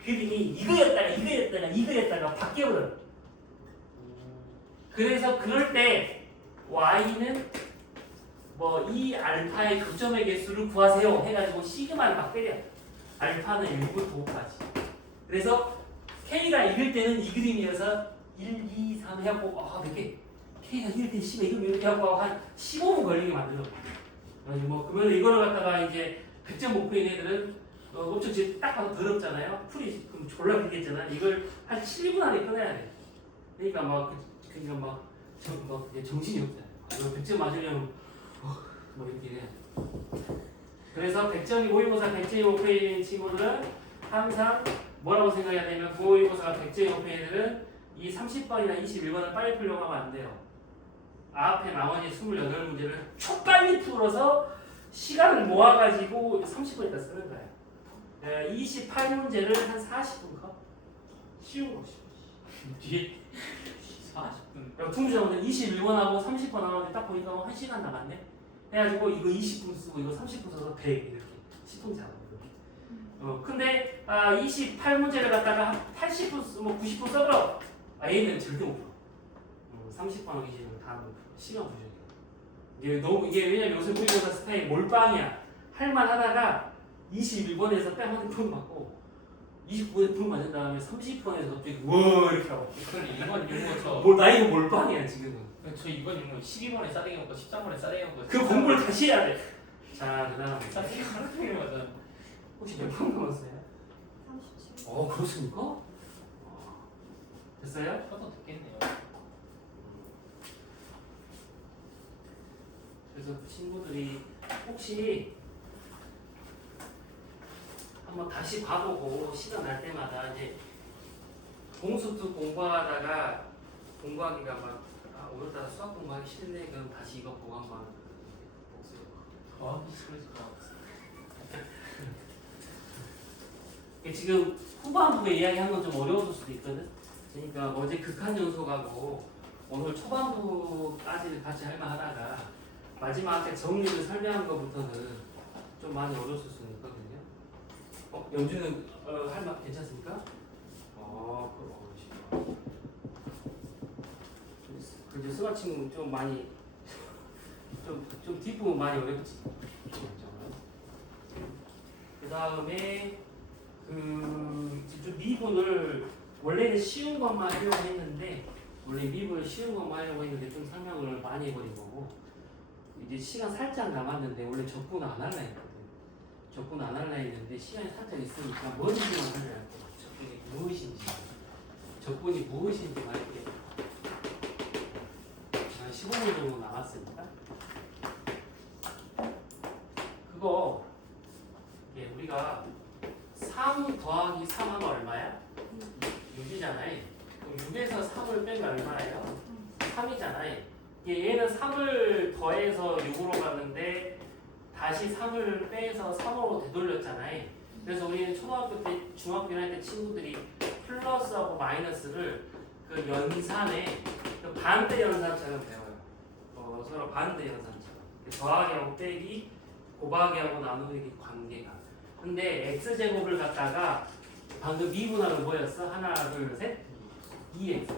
그림이 이거였다가 바뀌어버려. 그래서 그럴 때 y는 뭐 이 알파의 교점의 개수를 구하세요 해가지고 시그마를 막 때려. 알파는 1부터 5까지. 그래서 k가 1일 때는 이 그림이어서 1, 2, 3 해갖고 몇 개? k가 1일 때 10에 이거 이렇게 하고 한 15분 걸리게 만들어. 뭐 그러면 이거를 갖다가 이제 100점 목표인 애들은 엄청 이제 딱 봐도 더럽잖아요. 풀이 그럼 졸라 길겠잖아. 이걸 한 7분 안에 끝내야 돼. 그러니까 그러니까 정신이 없잖아요. 이거 100점 맞으려면 뭐 이렇게 해. 그래서 100점이 모의고사 100점이 목표인 친구들은 항상 뭐라고 생각해야 되면 모의고사가 100점이 목표인 애들은 이 30번이나 21번을 빨리 풀려고 하면 안 돼요. 앞에 나머지 28문제를 초빨리 풀어서 시간을 모아가지고 30분에다 쓰는 거예요. 28문제를 한 40분 컷? 쉬운 거 뒤에 40분. 퉁주자분들 21번하고 30번 나오는데 딱 보니까 1시간 남았네? 해가지고 이거 20분 쓰고 이거 30분 써서 100 이렇게 10분 잡아. 근데 28문제를 갖다가 80분 뭐 90분 써버려. 얘는 절대 못 풀어. 30번하고 20분 다 시간 부족해. 이게 왜냐면 요새 모의고사 스타일 몰빵이야. 할만하다가 21번에서 뺨한테 풀 맞고 29번에 풀 맞은 다음에 30번에서 갑자기 와 이렇게 하고. 그건 2번 6번 저. 나 이거 몰빵이야 지금은. 저 2번 6번 12번에 싸대기 먹고 13번에 싸대기 먹고. 그 공부를 다시 해야 돼. 자 그다음 싸대기 하루 종일 맞아. 혹시 몇 번 남았어요? 37. 그렇습니까? 됐어요? 써도 됐겠네요. 그래서 친구들이 혹시 한번 다시 봐보고 시간 날 때마다 이제 공수투 공부하다가 공부하기가 오늘따라 수학 공부하기 싫네 그럼 다시 이거 보고 한번 복습. 더하기 싫어질 것 같아. 지금 후반부에 이야기한 건 좀 어려웠을 수도 있거든. 그러니까 어제 극한 연속하고 오늘 초반부까지를 같이 할만하다가 마지막에 정리를 설명한 것부터는 좀 많이 어려웠을 수 있거든요. 영주는 할만 괜찮습니까? 그럼 이제 수학 친구 좀 많이 좀 뒷부분 많이 어렵지. 그 다음에 좀 미분을 원래는 쉬운 것만 하려고 했는데 좀 설명을 많이 해버린 거고 이제 시간 살짝 남았는데 원래 적분 안 할라 했거든. 적분 안 할라 했는데 시간이 살짝 있으니까 뭔지만 하려 할 거야. 적분이 무엇인지 말할게. 15분 정도 남았습니다. 그거 우리가 3 더하기 3 하면 얼마야? 6이잖아요. 그럼 6에서 3을 빼면 얼마예요? 3이잖아요. 얘는 3을 더해서 6으로 갔는데 다시 3을 빼서 3으로 되돌렸잖아요. 그래서 우리는 초등학교 때, 중학교 1학년 때 친구들이 플러스하고 마이너스를 그 연산에 그 반대 연산처럼 배워요. 서로 반대 연산처럼. 더하기하고 빼기, 곱하기하고 나누기 관계가. 근데 x제곱을 갖다가 방금 미분하는 뭐였어? 하나, 둘, 셋? 2x였어.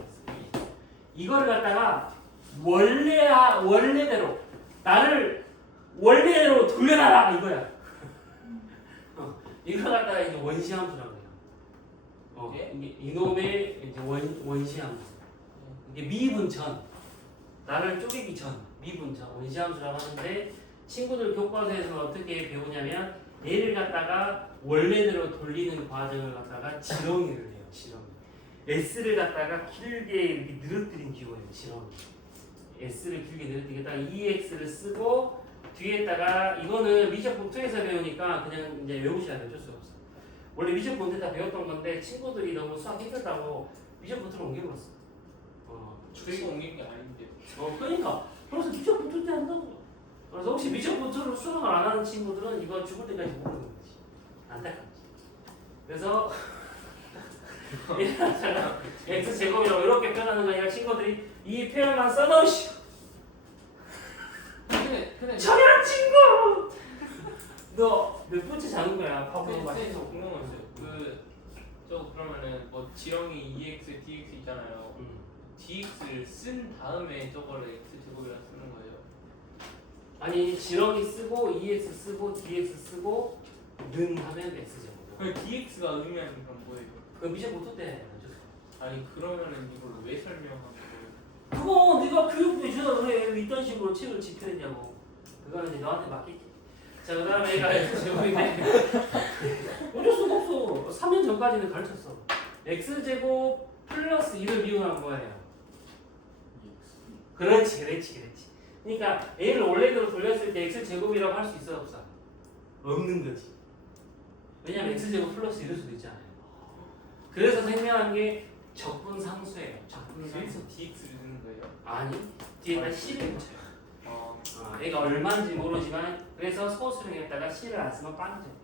이거를 갖다가 원래대로 나를 원래대로 돌려놔라 이거야. 이걸 갖다가 이제 원시함수라고 해요. 이게 이놈의 이제 원시함수. 이게 미분 전 나를 쪼개기 전 미분 전 원시함수라고 하는데 친구들 교과서에서는 어떻게 배우냐면 얘를 갖다가 원래대로 돌리는 과정을 갖다가 지렁이를 해요. 지렁이. S를 갖다가 길게 이렇게 늘어뜨린 기호예요. 지렁이. S를 길게 늘어뜨리다가 EX를 쓰고 뒤에다가 이거는 미적 분투에서 배우니까 그냥 이제 외우셔야 돼요. 어쩔 수 없어. 원래 미적 분투 다 배웠던 건데 친구들이 너무 수학 힘들다고 미적 분투로 옮겨버렸어. 그리고 옮긴 게 아닌데. 그러니까 그래서 미적 붙을 때 한다고. 그래서 혹시 미적 붙을 수능을 안 하는 친구들은 이거 죽을 때까지 모르는 거지. 안타깝지. 그래서 x 제곱이라고 이렇게 표현하는 거 아니라 친구들이 이 표현만 써놓으시오. 근데 저야 친구. 너 몇 번째 작은 거야? 바보 선생님 맞춰서. 궁금한 거 있어요. 저 그러면은 뭐 지렁이 2x, dx 있잖아요. dx를 쓴 다음에 저거를 x 제곱이라 쓰는 거예요. 아니 지렁이 쓰고 2x 쓰고 dx 쓰고 는 하면 x 제곱. 그 dx가 의미하는 건 뭐예요? 그 미적 붙을 때 아니 그러면은 이걸 왜 설명한 거예요? 그거 네가 교육부에 주라 그래. 이딴 식으로 책을 지켜냈냐고. 그거는 이제 너한테 맡길게. 자, 그 다음에 얘가 x제곱인데 어쩔 수가 없어. 3년 전까지는 가르쳤어. x제곱 플러스 2를 미분한 거예요. 그렇지. 그러니까 a를 원래대로 돌렸을 때 x제곱이라고 할 수 있어 없어? 없는 거지. 왜냐면 x제곱 플러스 1일 수도 있잖아요. 그래서 생명한 게 적분상수예요. 적분상수. 그래서 dx를 쓰는 거예요? 아니, 뒤에다 c를 붙여요. 어. 얘가 얼마인지 모르지만 그래서 소수령에다가 c를 안 쓰면 빵점.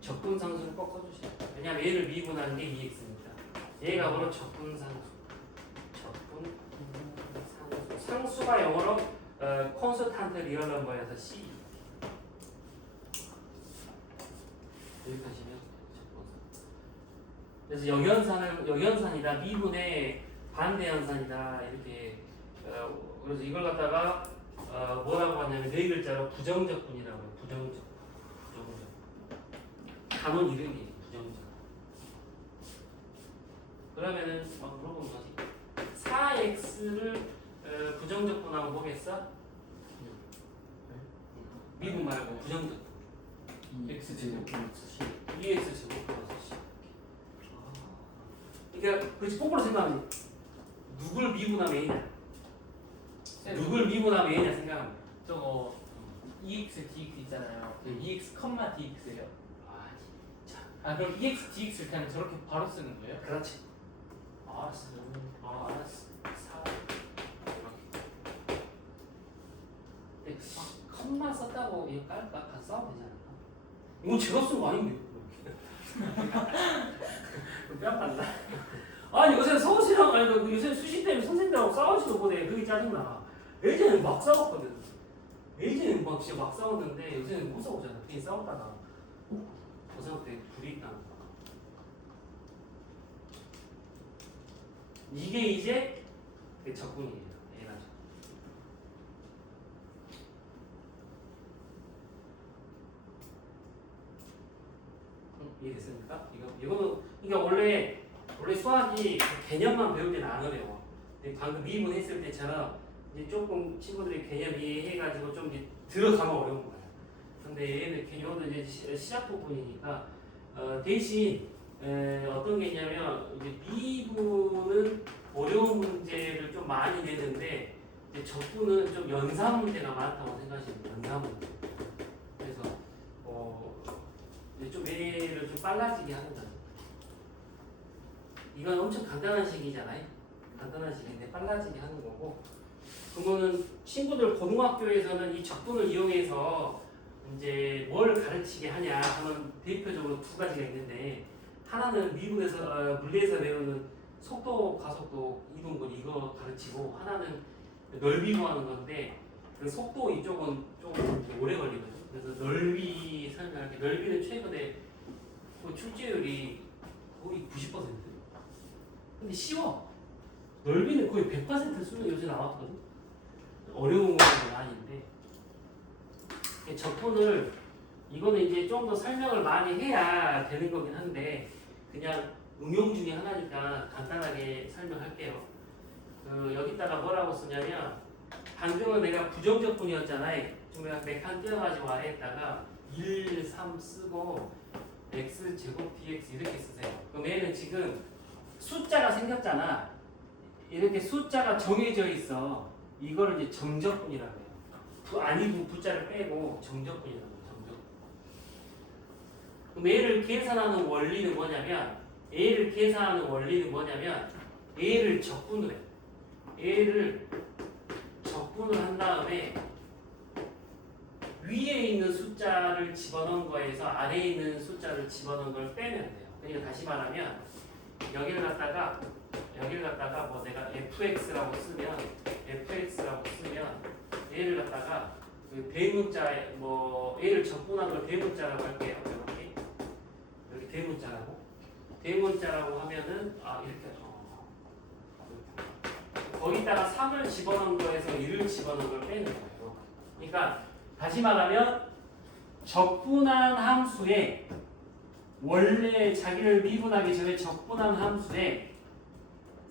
적분상수를 꼭 써주셔야 돼요. 왜냐면 얘를 미분하는 게 2x니까. 얘가 바로 적분상수. 적분상수. 상수가 영어로 콘스탄트 리얼 넘버여서 c. 여기까지는 적분상수. 그래서 역연산이다, 미분의 반대연산이다 이렇게. 그래서 이걸 갖다가 뭐라고 하냐면 네 글자로 부정적분이라고 해요. 부정적. 단원 이름이 부정적. 그러면은 막 물어보는 거지. 4x를 부정적분하고 보겠어? 미분 말고 부정적. x 제곱. 2x 제곱 플러스 c. 그러니까 그렇지 거꾸로 생각하면 누굴 미분하면 a냐? 누굴 미분하면 a냐 생각하면. 저거 2x, dx 있잖아요. 2x, dx예요. 아 그럼 2x, dx를 그냥 저렇게 바로 쓰는 거예요? 그렇지. 알았어. 알았어. 4 이렇게. 컴마 썼다고 이거 깔까? 다 싸우면 되지 않을까? 이건 제가 쓴 거 아닌데. 뺨 빤다. 아니 요새 서울시랑 아니 요새 수시 때문에 선생님들하고 싸우지도 못해. 그게 짜증나. 예전에는 막 싸웠거든. 예전에는 막 진짜 막 싸웠는데 요새는 못 싸우잖아. 괜히 싸웠다가 고3 때 불이익 나는 거야. 이게 이제 적분이에요. 얘가. 이해됐습니까? 이거는 그러니까 원래 수학이 개념만 배울 때는 안 어려워. 근데 방금 미분했을 때처럼 이제 조금 친구들이 개념 이해해가지고 좀 이제 들어가면 어려운 거야. 근데 얘는 개념도 이제 시작 부분이니까 대신 어떤 게 있냐면 이제 미분은 어려운 문제를 좀 많이 내는데 이제 적분은 좀 연산 문제가 많다고 생각하시면 돼요. 연산 문제. 그래서 이제 좀 얘를 좀 빨라지게 하는 거죠. 이건 엄청 간단한 식이잖아요. 간단한 식인데 빨라지게 하는 거고. 그러면은 친구들 고등학교에서는 이 적분을 이용해서 이제 뭘 가르치게 하냐 하면 대표적으로 두 가지가 있는데 하나는 미분에서 물리에서 배우는 속도, 가속도, 이동거리 이거 가르치고 하나는 넓이 구하는 건데 그 속도 이쪽은 좀 오래 걸리거든요. 그래서 넓이 설명할게. 넓이는 최근에 그 출제율이 거의 90%. 근데 쉬워. 넓이는 거의 100% 수능 요새 나왔거든. 어려운 건 아닌데. 적분을 이거는 이제 좀 더 설명을 많이 해야 되는 거긴 한데 그냥 응용 중에 하나니까 간단하게 설명할게요. 여기다가 뭐라고 쓰냐면 방금은 내가 부정적분이었잖아요. 좀 그냥 몇칸 띄어가지고 아래에다가 1, 3 쓰고 x 제곱 dx 이렇게 쓰세요. 그럼 얘는 지금 숫자가 생겼잖아. 이렇게 숫자가 정해져 있어. 이거를 이제 정적분이라고 해요. 아니고 부자를 빼고 정적분이라고 해요. 정적분. 그럼 얘를 계산하는 원리는 뭐냐면 얘를 적분을 해. 얘를 적분을 한 다음에 위에 있는 숫자를 집어넣은 거에서 아래에 있는 숫자를 집어넣은 걸 빼면 돼요. 그러니까 다시 말하면 여기를 갖다가 뭐 내가 fx라고 쓰면 얘를 갖다가 그 대문자에 뭐 얘를 적분한 걸 대문자라고 할게요. 여기 대문자라고 하면은 이렇게 거기다가 3을 집어넣은 거에서 1을 집어넣은 걸 빼는 거예요. 그러니까 다시 말하면 적분한 함수에 원래 자기를 미분하기 전에 적분한 함수에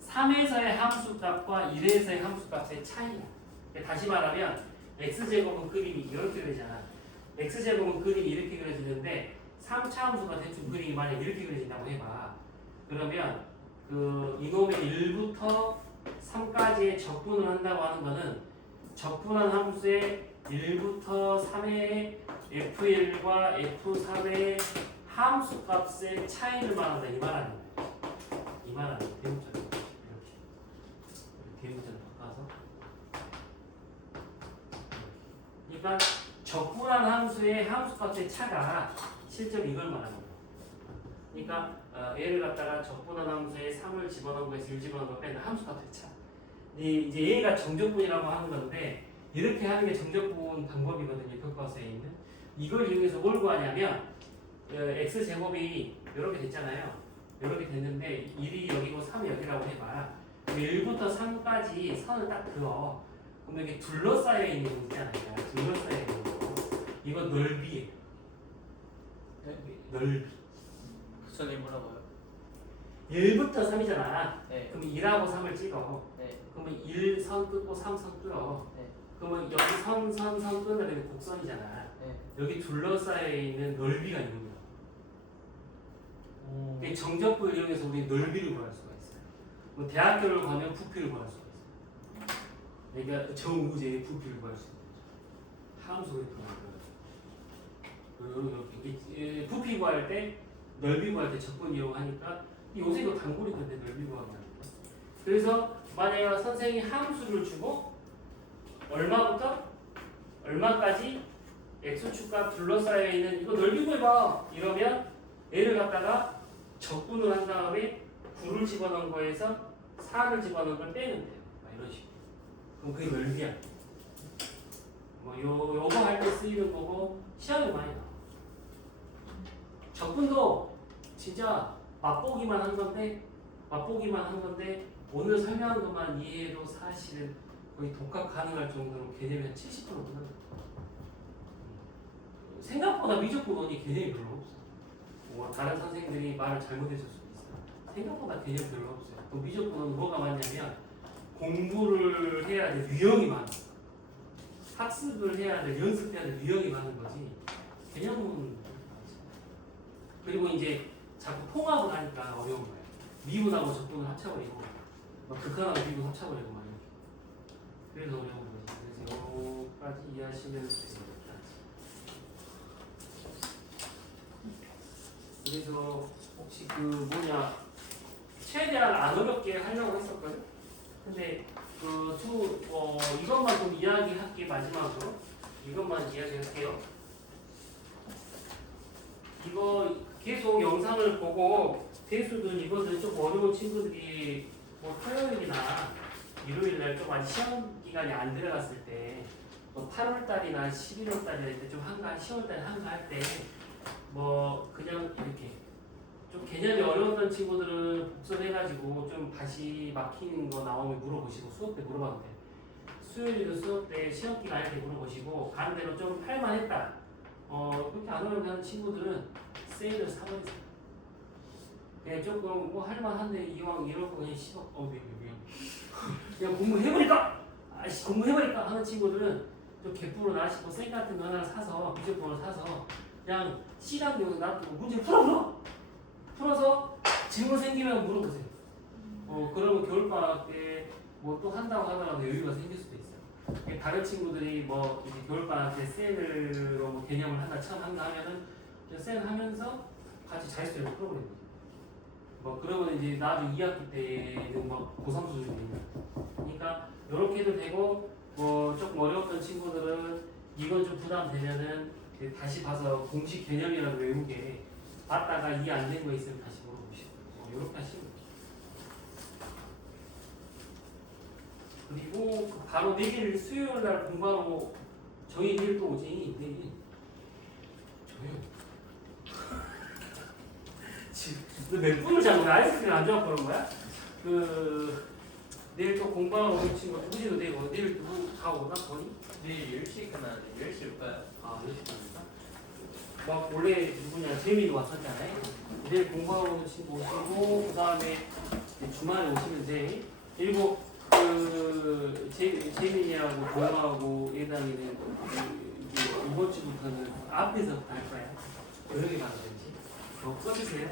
3에서의 함수값과 1에서의 함수값의 차이야. 다시 말하면 x제곱은 그림이 이렇게 그려지잖아. x제곱은 그림이 이렇게 그려지는데 3차 함수가 대충 그림이 만약 이렇게 그려진다고 해봐. 그러면 그 이놈의 1부터 3까지의 적분을 한다고 하는 거는 적분한 함수의 1부터 3의 f1과 f3의 함수값의 차이를 말한다 이 말하는 거예요. 이 말하는 거예요. 대문자로 이렇게 대문자로 바꿔서 그러니까 적분한 함수의 함수값의 차가 실제로 이걸 말하는 거예요. 그러니까 얘를 갖다가 적분한 함수에 3을 집어넣은 거에서 1 집어넣은 걸 뺀다. 함수값의 차. 이제 얘가 정적분이라고 하는 건데 이렇게 하는 게 정적분 방법이거든요. 교과서에 있는. 이걸 이용해서 뭘 구하냐면 x제곱이 이렇게 됐잖아요. 이렇게 됐는데 1이 여기고 3이 여기라고 해봐. 1부터 3까지 선을 딱 그어. 그럼 여기 둘러싸여 있는 거 있잖아요. 둘러싸여 있는 거. 이거 넓이에요. 넓이. 전에 뭐라고요? 1부터 3이잖아. 네. 그럼 1하고 3을 찍어. 네. 그러면 1선 끊고 3선 끊어. 네. 그러면 여기 선 끊으면 곡선이잖아. 네. 여기 둘러싸여 있는 넓이가 있는 거야. 이 정적분을 이용해서 우리 넓이를 구할 수가 있어요. 뭐 대학교를 가면 부피를 구할 수가 있어요. 그러니까 정우제의 부피를 구할 수 있는 거죠. 함수 그래프. 부피 구할 때 넓이 구할 때 적분 이용하니까 요새 이거 단골이던데 넓이 구하기 하니까. 그래서 만약에 선생님이 함수를 주고 얼마부터 얼마까지 x축과 둘러싸여 있는 이거 넓이 구해봐 이러면 얘를 갖다가 적분을 한 다음에 9를 집어넣은 거에서 4를 집어넣은 걸 빼면 돼요. 이런 식으로. 그럼 그게 넓이야. 뭐 요거 할 때 쓰이는 거고 시험에 많이 나와. 적분도 진짜 맛보기만 한 건데 오늘 설명한 것만 이해해도 사실은 거의 독학 가능할 정도로 개념이 한 70%는 끝납니다. 생각보다 미적분원이 개념이 별로 없어. 뭐 다른 선생님들이 말을 잘못했을 수도 있어요. 생각보다 개념 별로 없어요. 또 미적분은 뭐가 많냐면 공부를 해야 될 유형이 많아. 학습을 해야 될 연습해야 될 유형이 많은 거지. 개념은 그리고 이제 자꾸 통합을 하니까 어려운 거예요. 미분하고 적분을 합쳐버리고 막 극한하고 미분 합쳐버리고 막 이렇게. 그래서 어려운 거지. 그래서 여기까지 이해하시면 돼요. 그래서 혹시 그 뭐냐 최대한 안 어렵게 하려고 했었거든. 근데 이것만 좀 이야기할게. 마지막으로 이것만 이야기할게요. 이거 계속 영상을 보고 대수든 이거든 좀 어려운 친구들이 뭐 토요일이나 일요일날 좀 아직 시험 기간이 안 들어갔을 때 뭐 8월달이나 11월달일 때 좀 한가 10월달에 한가 할 때 뭐 그냥 이렇게 좀 개념이 어려웠던 친구들은 복습해가지고 좀 다시 막히는 거 나오면 물어보시고 수업 때 물어봐도 돼. 수요일이든 수업 때 시험 기간 할 때 물어보시고 가는 대로 좀 할만했다. 그렇게 안 어려운 친구들은 세일을 사버리세요. 그냥 조금 뭐 할만한데 이왕 이럴 거 그냥 그냥 공부해버릴까? 공부해버릴까? 하는 친구들은 좀 개뿔을 나시고 셀 같은 거 하나 사서 비적본을 사서 그냥 시간용으로 놔두고 문제 풀어서 질문 생기면 물어보세요. 그러면 겨울방학 때 뭐 또 한다고 하더라도 여유가 생길 수도 있어요. 다른 친구들이 뭐 이제 겨울방학 때 셀로 뭐 개념을 하나 처음 한다 하면은 셀 하면서 같이 잘 수 있는 프로그램이죠. 뭐 그러면 이제 나중에 2학기 때는 막 고3 수준이 됩니다. 그러니까 이렇게 해도 되고 뭐 조금 어려웠던 친구들은 이건 좀 부담되면은 다시 봐서 공식 개념이라도 외우게 봤다가 이해 안 된 거 있으면 다시 물어보시고 이렇게 하시면 돼요. 그리고 그 바로 내일 수요일 날 공부하고 저희 내일 또 오지 내일 저요. 지금 몇 분을 잡는 거야? 아이스크림 안 좋아하고 그런 거야? 그 내일 또 공부하러 오는 친구가 우지도 되고 내일 누가 오나 거니? 내일 10시에 끝나는데 10시 올까요? 아 10시입니까? 막 원래 누구냐 재민이 왔었잖아요. 내일 공부하러 오는 친구 오시고 그 다음에 주말에 오시면 돼. 그리고 그 재민이하고 동아하고 예담이는 이번 주부터는 앞에서 할 거야. 조용히 가든지. 뭐 꺼주세요.